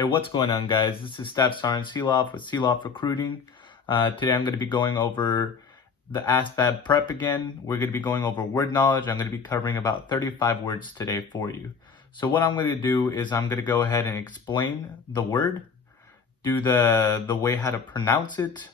Hey, what's going on, guys? This is Staff Sergeant Seeloff with Seeloff Recruiting. Today I'm going to be going over the ASVAB Prep again. We're going to be going over word knowledge. I'm going to be covering about 35 words today for you. So what I'm going to do is I'm going to go ahead and explain the word, do the way how to pronounce it,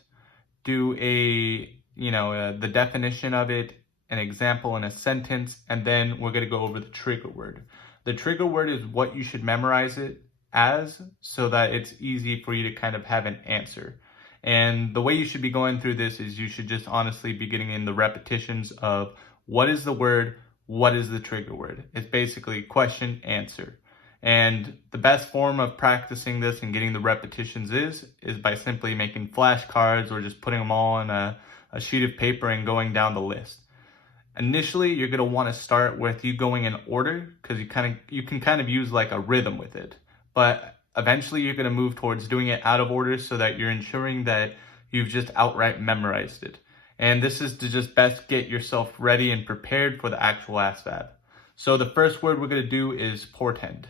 do the definition of it, an example in a sentence, and then we're going to go over the trigger word. The trigger word is what you should memorize it as so that it's easy for you to kind of have an answer. And the way you should be going through this is you should just honestly be getting in the repetitions of what is the word, what is the trigger word. It's basically question, answer. And the best form of practicing this and getting the repetitions is by simply making flashcards or just putting them all on a sheet of paper and going down the list. Initially, you're going to want to start with you going in order because you can kind of use like a rhythm with it. But eventually you're going to move towards doing it out of order so that you're ensuring that you've just outright memorized it. And this is to just best get yourself ready and prepared for the actual ASVAB. So the first word we're going to do is portend.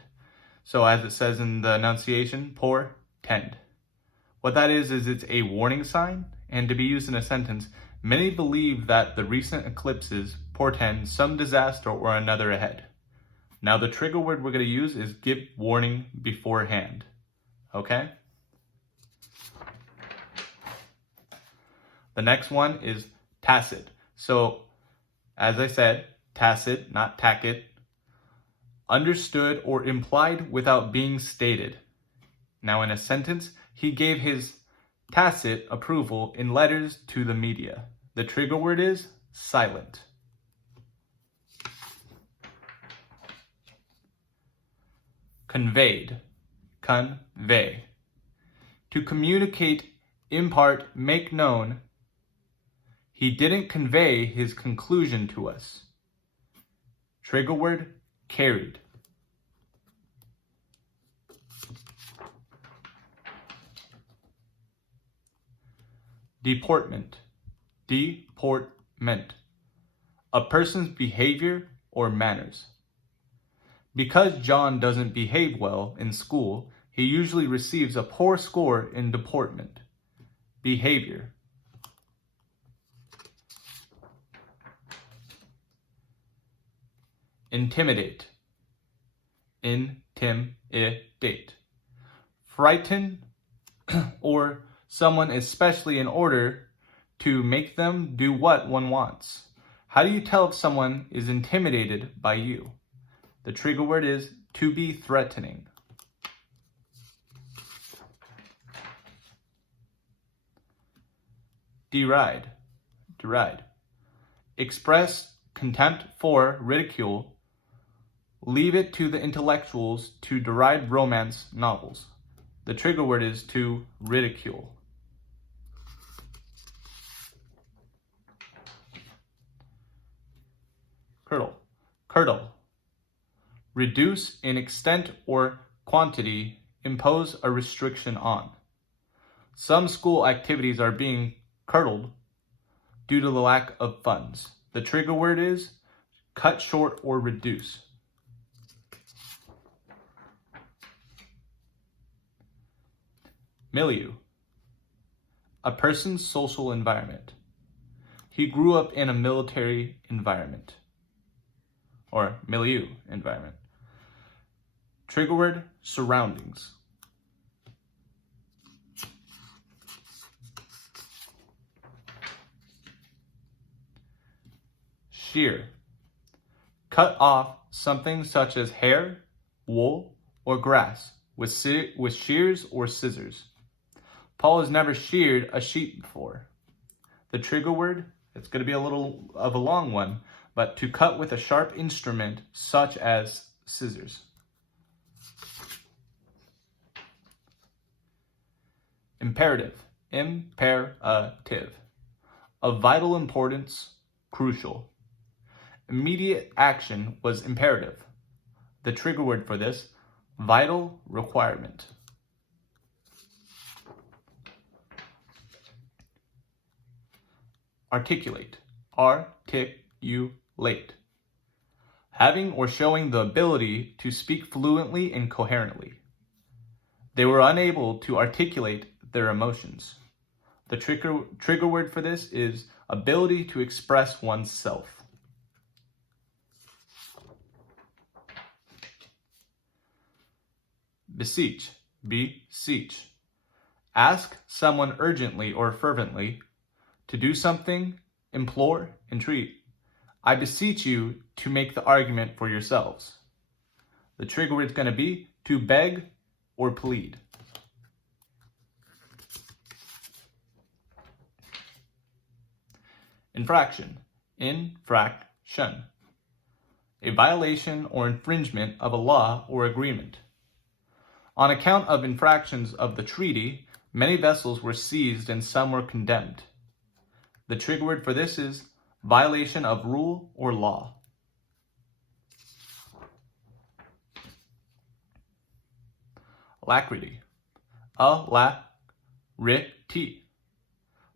So as it says in the enunciation, portend. What that is it's a warning sign, and to be used in a sentence, many believe that the recent eclipses portend some disaster or another ahead. Now the trigger word we're going to use is give warning beforehand. Okay? The next one is tacit. So as I said, tacit, not tack it. Understood or implied without being stated. Now in a sentence, he gave his tacit approval in letters to the media. The trigger word is silent. Conveyed. Convey. To communicate, impart, make known. He didn't convey his conclusion to us. Trigger word, carried. Deportment. Deportment. A person's behavior or manners. Because John doesn't behave well in school, he usually receives a poor score in deportment. Behavior. Intimidate. Intimidate. Frighten or someone especially in order to make them do what one wants. How do you tell if someone is intimidated by you? The trigger word is to be threatening. Deride. Deride. Express contempt for, ridicule. Leave it to the intellectuals to deride romance novels. The trigger word is to ridicule. Curdle. Curdle. Reduce in extent or quantity, impose a restriction on. Some school activities are being curdled due to the lack of funds. The trigger word is cut short or reduce. Milieu. A person's social environment. He grew up in a military environment or milieu environment. Trigger word, surroundings. Shear. Cut off something such as hair, wool, or grass with shears or scissors. Paul has never sheared a sheep before. The trigger word, it's going to be a little of a long one, but to cut with a sharp instrument such as scissors. Imperative. Imperative. Of vital importance, crucial. Immediate action was imperative. The trigger word for this, vital requirement. Articulate. Articulate. Having or showing the ability to speak fluently and coherently. They were unable to articulate their emotions. The trigger word for this is ability to express oneself. Beseech, beseech. Ask someone urgently or fervently to do something, implore, entreat. I beseech you to make the argument for yourselves. The trigger word is going to be to beg or plead. Infraction, infraction. A violation or infringement of a law or agreement. On account of infractions of the treaty, many vessels were seized and some were condemned. The trigger word for this is violation of rule or law. Alacrity, alacrity.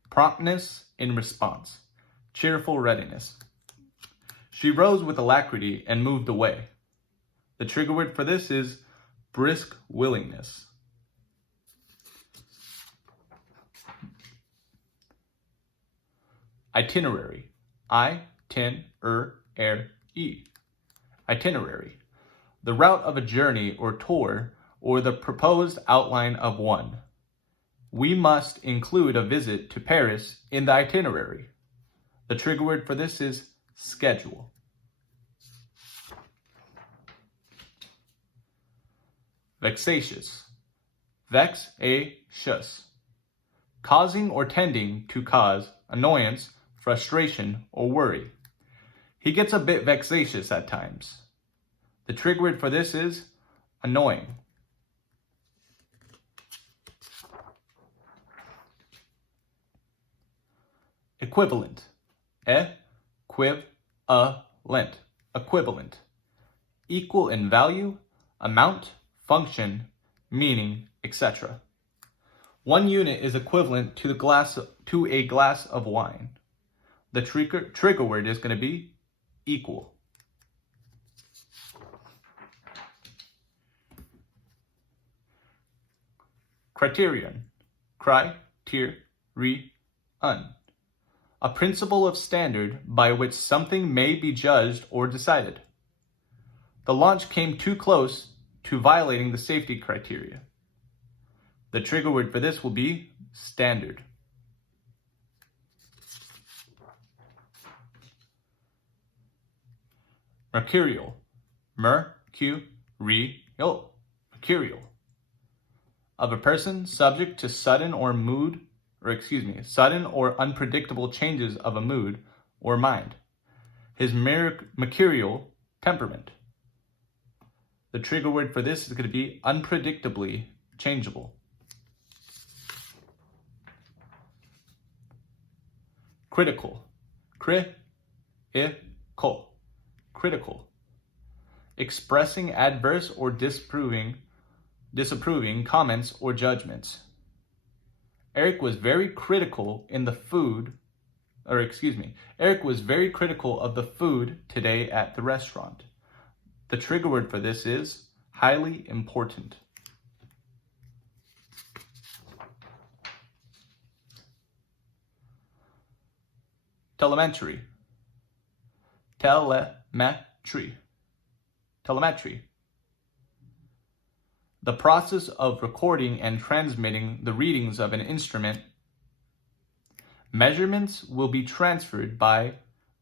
Promptness in response, cheerful readiness. She rose with alacrity and moved away. The trigger word for this is brisk willingness. Itinerary, I-tin-er-er-e. Itinerary, the route of a journey or tour or the proposed outline of one. We must include a visit to Paris in the itinerary. The trigger word for this is schedule. Vexatious, vexatious. Causing or tending to cause annoyance, frustration, or worry. He gets a bit vexatious at times. The trigger word for this is annoying. Equivalent, equivalent, equivalent. Equal in value, amount, function, meaning, etc. 1 unit is equivalent to a glass of wine. The trigger word is going to be equal. Criterion, criterion. A principle of standard by which something may be judged or decided. The launch came too close to violating the safety criteria. The trigger word for this will be standard. Mercurial, mercurial. Of a person subject to sudden or unpredictable changes of a mood or mind. His mercurial temperament. The trigger word for this is going to be unpredictably changeable. Critical, critical. Expressing adverse or disapproving comments or judgments. Eric was very critical of the food today at the restaurant. The trigger word for this is highly important. Telemetry. The process of recording and transmitting the readings of an instrument. Measurements will be transferred by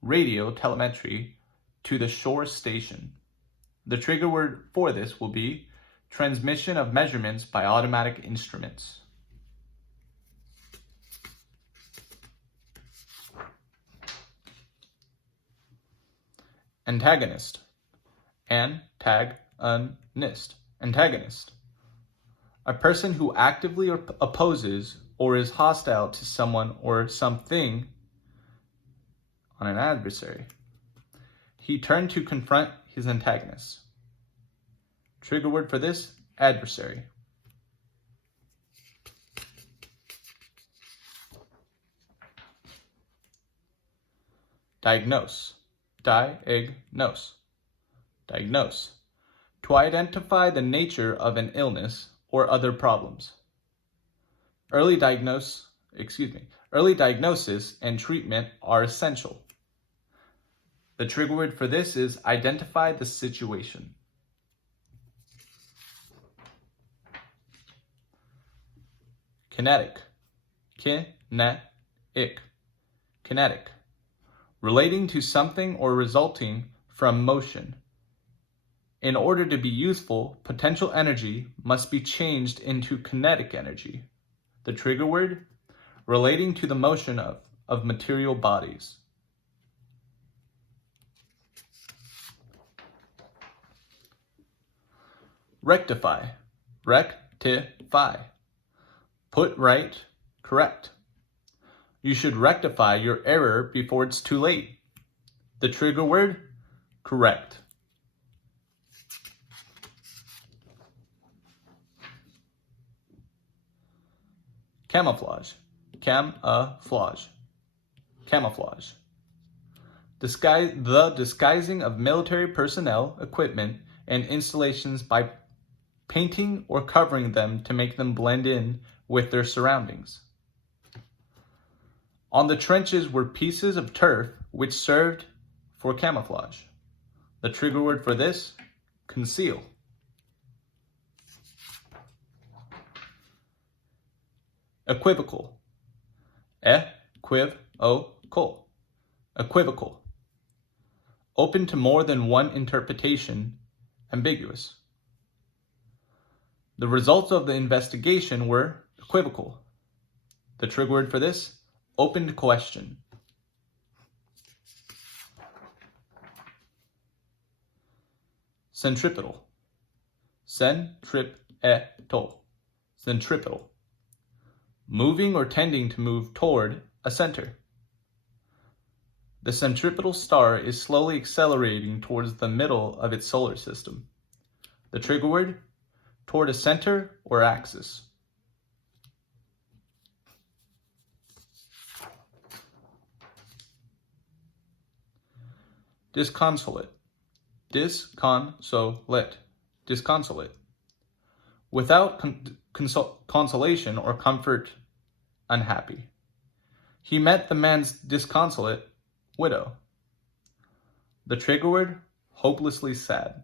radio telemetry to the shore station. The trigger word for this will be transmission of measurements by automatic instruments. Antagonist. Antagonist. A person who actively opposes or is hostile to someone or something on an adversary. He turned to confront his antagonist. Trigger word for this, adversary. Diagnose. To identify the nature of an illness or other problems. Early diagnosis and treatment are essential. The trigger word for this is identify the situation. Kinetic. Kinetic. Kinetic. Relating to something or resulting from motion. In order to be useful, potential energy must be changed into kinetic energy. The trigger word, relating to the motion of material bodies. Rectify. Rectify. Put right, correct. You should rectify your error before it's too late. The trigger word, correct. Camouflage. Camouflage. Camouflage. The disguising of military personnel, equipment, and installations by painting or covering them to make them blend in with their surroundings. On the trenches were pieces of turf which served for camouflage. The trigger word for this, conceal. Equivocal. Equivocal. Equivocal. Open to more than one interpretation, ambiguous. The results of the investigation were equivocal. The trigger word for this, open to question. Centripetal. Centripetal. Centripetal. Moving or tending to move toward a center. The centripetal star is slowly accelerating towards the middle of its solar system. The trigger word, toward a center or axis. Disconsolate. Disconsolate. Disconsolate. Without consolation or comfort, unhappy. He met the man's disconsolate widow. The trigger word, hopelessly sad.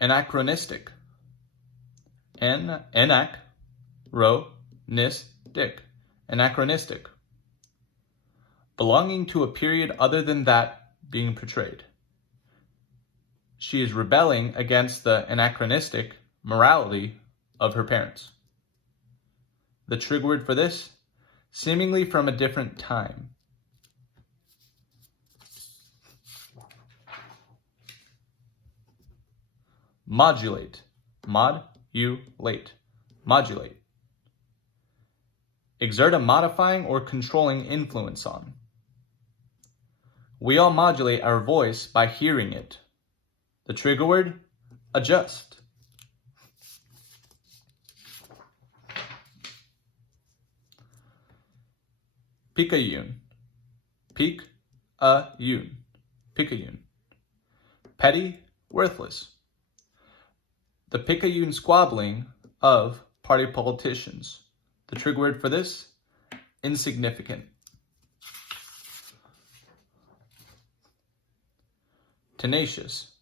Anachronistic. Anachronistic. Belonging to a period other than that being portrayed. She is rebelling against the anachronistic morality of her parents. The trigger word for this, seemingly from a different time. Modulate. Modulate. Modulate. Exert a modifying or controlling influence on. We all modulate our voice by hearing it. The trigger word, adjust. Picayune. Picayune. Picayune. Petty, worthless. The Picayune squabbling of party politicians. The trigger word for this, insignificant. Tenacious.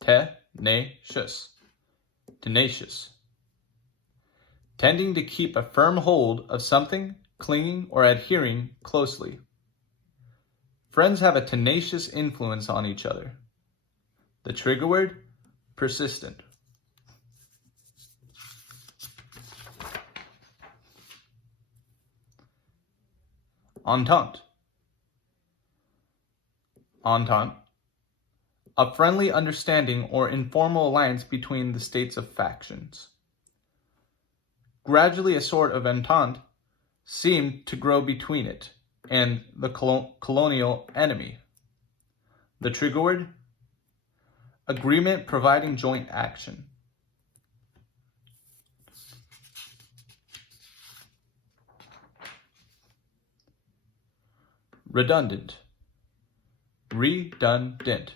Tenacious. Tenacious. Tending to keep a firm hold of something, clinging or adhering closely. Friends have a tenacious influence on each other. The trigger word, persistent. Entente. Entente. A friendly understanding or informal alliance between the states of factions. Gradually a sort of entente seemed to grow between it and the colonial enemy. The trigger word, agreement providing joint action. Redundant. redundant.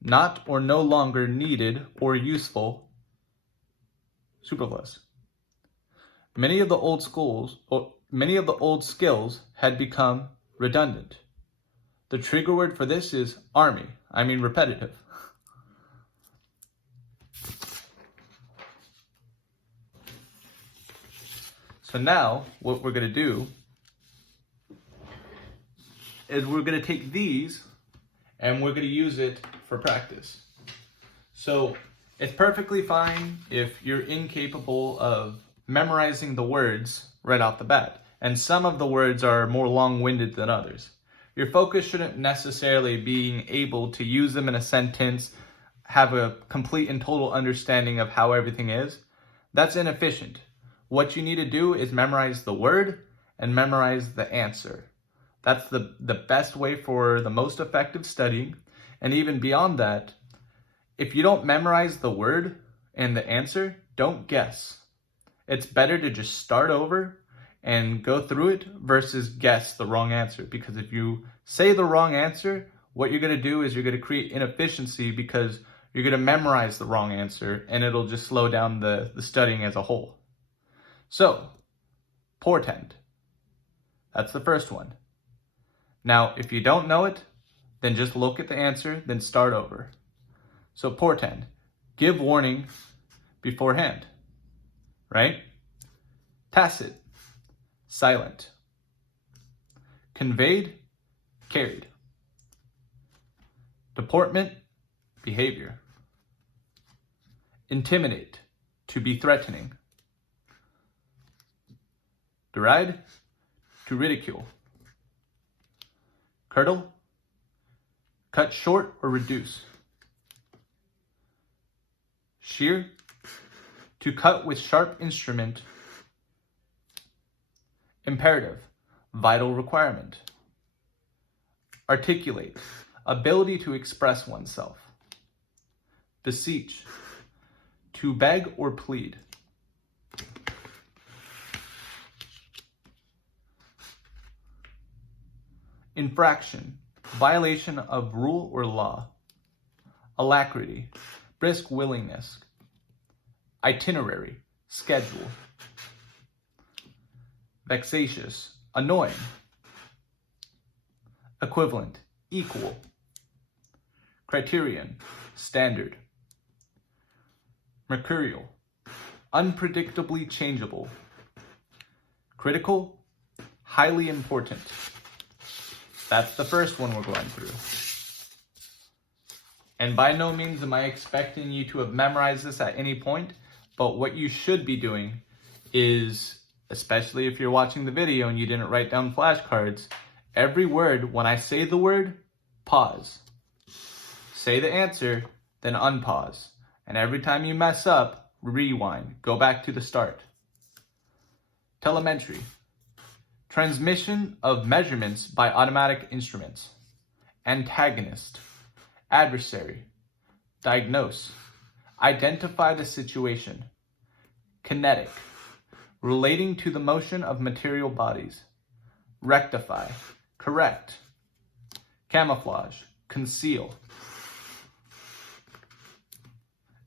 Not or no longer needed or useful, superfluous. Many of the old skills had become redundant. The trigger word for this is repetitive. So now what we're going to do is we're going to take these and we're going to use it for practice. So it's perfectly fine if you're incapable of memorizing the words right off the bat. And some of the words are more long-winded than others. Your focus shouldn't necessarily be able to use them in a sentence, have a complete and total understanding of how everything is. That's inefficient. What you need to do is memorize the word and memorize the answer. That's the best way for the most effective studying. And even beyond that, if you don't memorize the word and the answer, don't guess. It's better to just start over and go through it versus guess the wrong answer. Because if you say the wrong answer, what you're going to do is you're going to create inefficiency because you're going to memorize the wrong answer and it'll just slow down the studying as a whole. So, portend. That's the first one. Now, if you don't know it, then just look at the answer, then start over. So portend, give warning beforehand, right? Tacit, silent. Conveyed, carried. Deportment, behavior. Intimidate, to be threatening. Deride, to ridicule. Curdle, cut short or reduce. Shear, to cut with sharp instrument. Imperative, vital requirement. Articulate, ability to express oneself. Beseech, to beg or plead. Infraction, violation of rule or law. Alacrity, brisk willingness. Itinerary, schedule. Vexatious, annoying. Equivalent, equal. Criterion, standard. Mercurial, unpredictably changeable. Critical, highly important. That's the first one we're going through. And by no means am I expecting you to have memorized this at any point, but what you should be doing is, especially if you're watching the video and you didn't write down flashcards, every word, when I say the word, pause. Say the answer, then unpause. And every time you mess up, rewind. Go back to the start. Telemetry. Transmission of measurements by automatic instruments. Antagonist. Adversary. Diagnose. Identify the situation. Kinetic. Relating to the motion of material bodies. Rectify. Correct. Camouflage. Conceal.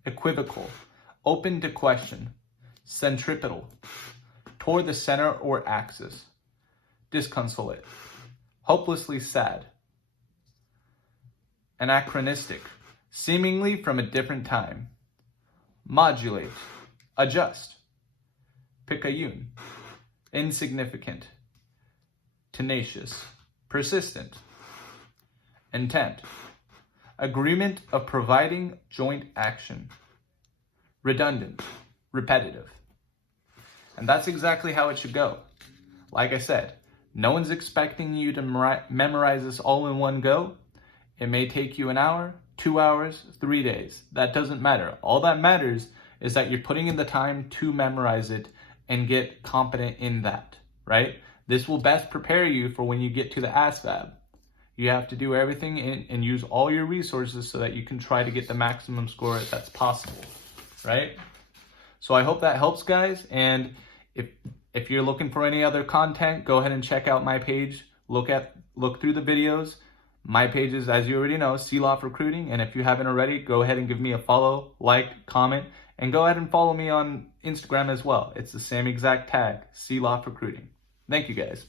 Equivocal. Open to question. Centripetal. Toward the center or axis. Disconsolate. Hopelessly sad. Anachronistic. Seemingly from a different time. Modulate. Adjust. Picayune. Insignificant. Tenacious. Persistent. Intent. Agreement of providing joint action. Redundant. Repetitive. And that's exactly how it should go. Like I said, no one's expecting you to memorize this all in one go. It may take you an hour, 2 hours, 3 days. That doesn't matter. All that matters is that you're putting in the time to memorize it and get competent in that, right? This will best prepare you for when you get to the ASVAB. You have to do everything and use all your resources so that you can try to get the maximum score that's possible, right? So I hope that helps, guys. And if you're looking for any other content, go ahead and check out my page. Look at look through the videos. My page is, as you already know, CLOF Recruiting. And if you haven't already, go ahead and give me a follow, like, comment, and go ahead and follow me on Instagram as well. It's the same exact tag, CLOF Recruiting. Thank you guys.